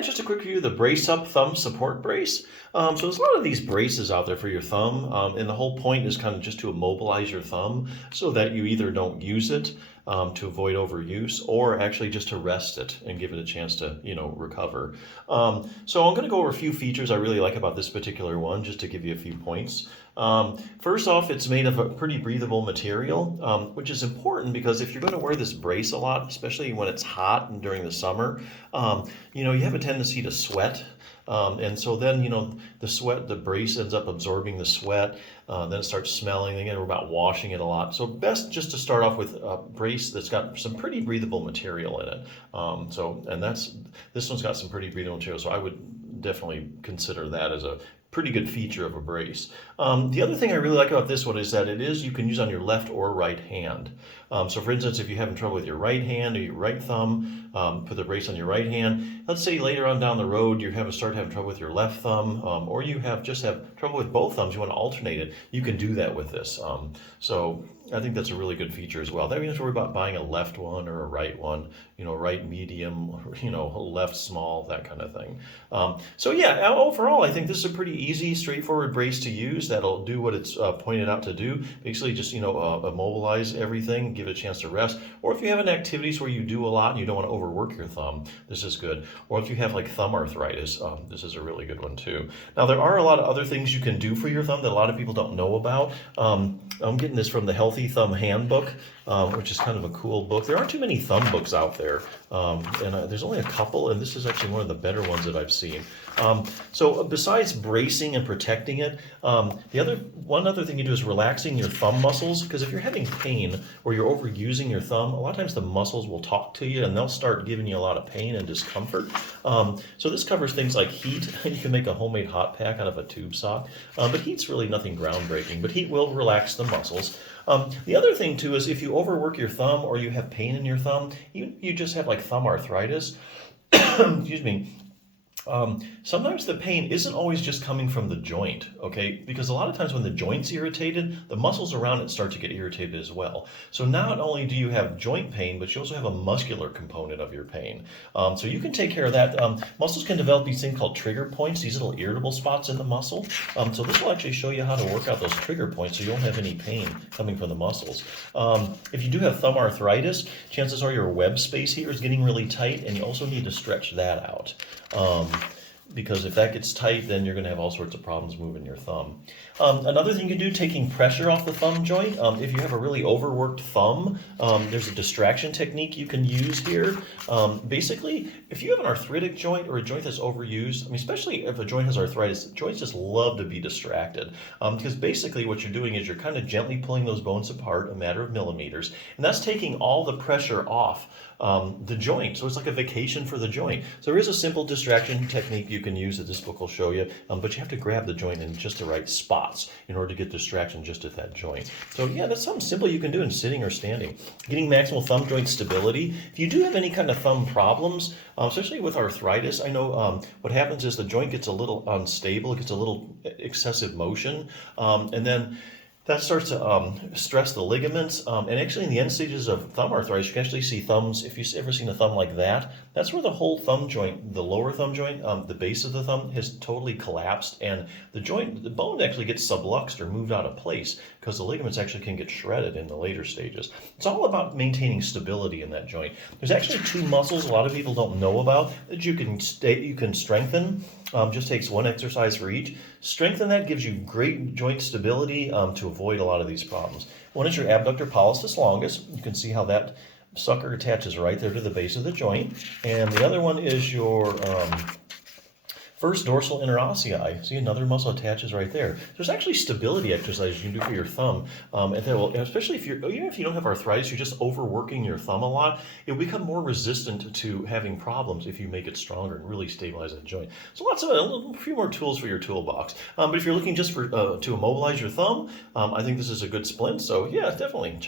Yeah, just a quick review of the BraceUP thumb support brace. So there's a lot of these braces out there for your thumb, and the whole point is kind of just to immobilize your thumb so that you either don't use it to avoid overuse, or actually just to rest it and give it a chance to, recover. So I'm going to go over a few features I really like about this particular one, just to give you a few points. First off, it's made of a pretty breathable material, which is important because if you're going to wear this brace a lot, especially when it's hot and during the summer, you have a tendency to sweat. And so then, the brace ends up absorbing the sweat, then it starts smelling, then we're about washing it a lot. So best just to start off with a brace that's got some pretty breathable material in it. This one's got some pretty breathable material, so I would definitely consider that as a pretty good feature of a brace. The other thing I really like about this one is that you can use on your left or right hand. So for instance, if you're having trouble with your right hand or your right thumb, put the brace on your right hand. Let's say later on down the road you're start having trouble with your left thumb, or you just have trouble with both thumbs, you want to alternate it, you can do that with this. So I think that's a really good feature as well. That means worry about buying a left one or a right one, right medium, left small, that kind of thing. So yeah, overall, I think this is a pretty easy, straightforward brace to use that'll do what it's pointed out to do. Basically just, immobilize everything, give it a chance to rest. Or if you have an activities where you do a lot and you don't want to overwork your thumb, this is good. Or if you have like thumb arthritis, this is a really good one too. Now there are a lot of other things you can do for your thumb that a lot of people don't know about. I'm getting this from the Healthy Thumb Handbook, which is kind of a cool book. There aren't too many thumb books out there, and there's only a couple, and this is actually one of the better ones that I've seen. So besides bracing and protecting it, one other thing you do is relaxing your thumb muscles, because if you're having pain or you're overusing your thumb, a lot of times the muscles will talk to you and they'll start giving you a lot of pain and discomfort. So this covers things like heat. You can make a homemade hot pack out of a tube sock, but heat's really nothing groundbreaking, but heat will relax the muscles. The other thing too is if you overwork your thumb or you have pain in your thumb, you just have like thumb arthritis, excuse me, sometimes the pain isn't always just coming from the joint, okay? Because a lot of times when the joint's irritated, the muscles around it start to get irritated as well. So not only do you have joint pain, but you also have a muscular component of your pain. So you can take care of that. Muscles can develop these things called trigger points, these little irritable spots in the muscle. So this will actually show you how to work out those trigger points so you don't have any pain coming from the muscles. If you do have thumb arthritis, chances are your web space here is getting really tight, and you also need to stretch that out. Because if that gets tight, then you're going to have all sorts of problems moving your thumb. Another thing you can do, taking pressure off the thumb joint. If you have a really overworked thumb, there's a distraction technique you can use here. Basically, if you have an arthritic joint or a joint that's overused, especially if a joint has arthritis, joints just love to be distracted. Because basically what you're doing is you're kind of gently pulling those bones apart a matter of millimeters, and that's taking all the pressure off the joint. So it's like a vacation for the joint. So there is a simple distraction technique you can use that this book will show you, but you have to grab the joint in just the right spots in order to get distraction just at that joint. So yeah, that's something simple you can do in sitting or standing. Getting maximal thumb joint stability. If you do have any kind of thumb problems, especially with arthritis, I know what happens is the joint gets a little unstable, it gets a little excessive motion, and then that starts to stress the ligaments, and actually in the end stages of thumb arthritis, you can actually see thumbs, if you've ever seen a thumb like that, that's where the whole thumb joint, the lower thumb joint, the base of the thumb has totally collapsed, and the bone actually gets subluxed or moved out of place because the ligaments actually can get shredded in the later stages. It's all about maintaining stability in that joint. There's actually two muscles a lot of people don't know about that you can strengthen. Just takes one exercise for each. Strengthen that gives you great joint stability to avoid a lot of these problems. One is your abductor pollicis longus. You can see how that sucker attaches right there to the base of the joint. And the other one is your first dorsal interossei. See, another muscle attaches right there. There's actually stability exercises you can do for your thumb, and that will, especially even if you don't have arthritis, you're just overworking your thumb a lot, it'll become more resistant to having problems if you make it stronger and really stabilize that joint. So a few more tools for your toolbox. But if you're looking just to immobilize your thumb, I think this is a good splint. So yeah, definitely check